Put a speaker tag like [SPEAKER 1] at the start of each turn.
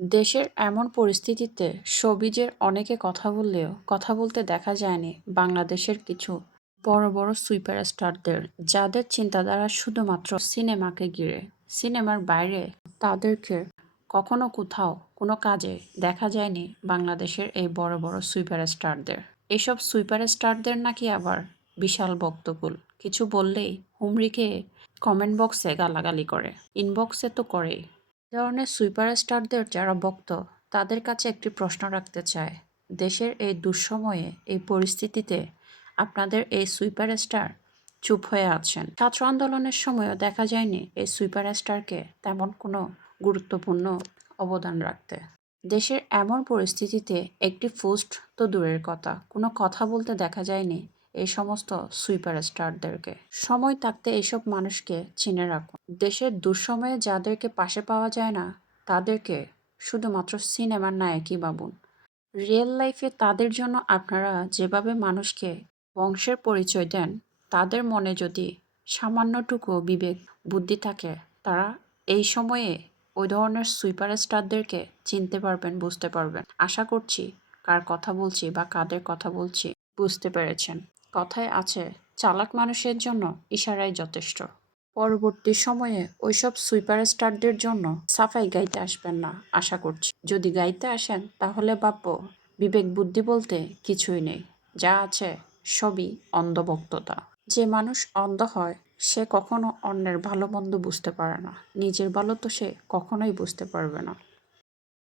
[SPEAKER 1] দেশের এমন পরিস্থিতিতে শোবিজের অনেকে কথা বললেও কথা বলতে দেখা যায়নি বাংলাদেশের কিছু বড় বড় সুইপার সুপারস্টারদের, যাদের চিন্তাধারা শুধুমাত্র সিনেমাকে ঘিরে। সিনেমার বাইরে তাদেরকে কখনো কোথাও কোনো কাজে দেখা যায়নি বাংলাদেশের এই বড় বড় সুপারস্টারদের। এসব সুপারস্টারদের নাকি আবার বিশাল বক্তকুল কিছু বললেই হুমড়ি খেয়ে কমেন্ট বক্সে গালাগালি করে। ইনবক্সে তো করেই। ধরনের সুপারস্টারদের যারা ভক্ত, তাদের কাছে একটি প্রশ্ন রাখতে চায় দেশের এই দুঃসময়ে, এই পরিস্থিতিতে আপনাদের এই সুপারস্টার চুপ হয়ে আছেন। ছাত্র আন্দোলনের সময়ও দেখা যায়নি এই সুপারস্টারকে তেমন কোনো গুরুত্বপূর্ণ অবদান রাখতে। দেশের এমন পরিস্থিতিতে একটি পোস্ট তো দূরের কথা, কোনো কথা বলতে দেখা যায়নি এই সমস্ত সুইপার স্টারদেরকে সময় থাকতে এইসব মানুষকে চিনে রাখুন। দেশের দুঃসময়ে যাদেরকে পাশে পাওয়া যায় না, তাদেরকে শুধুমাত্র সিনেমার নায়কই ভাবুন। রিয়েল লাইফে তাদের জন্য আপনারা যেভাবে মানুষকে বংশের পরিচয় দেন, তাদের মনে যদি সামান্যটুকু বিবেক, বুদ্ধি থাকে, তারা এই সময়ে ওই ধরনের সুইপার স্টারদেরকে চিনতে পারবেন, বুঝতে পারবেন। আশা করছি কার কথা বলছি বা কাদের কথা বলছি বুঝতে পেরেছেন। কথায় আছে, চালাক মানুষের জন্য ইশারাই যথেষ্ট। পরবর্তী সময়ে ওইসব সুইপার স্টারদের জন্য সাফাই গাইতে আসবেন না, আশা করছি। যদি গাইতে আসেন, তাহলে ভাববো, বিবেক বুদ্ধি বলতে কিছুই নেই। যা আছে, সবই অন্ধভক্ততা। যে মানুষ অন্ধ হয়, সে কখনো অন্যের ভালো মন্দ বুঝতে পারে না। নিজের ভালো তো সে কখনোই বুঝতে পারবে না।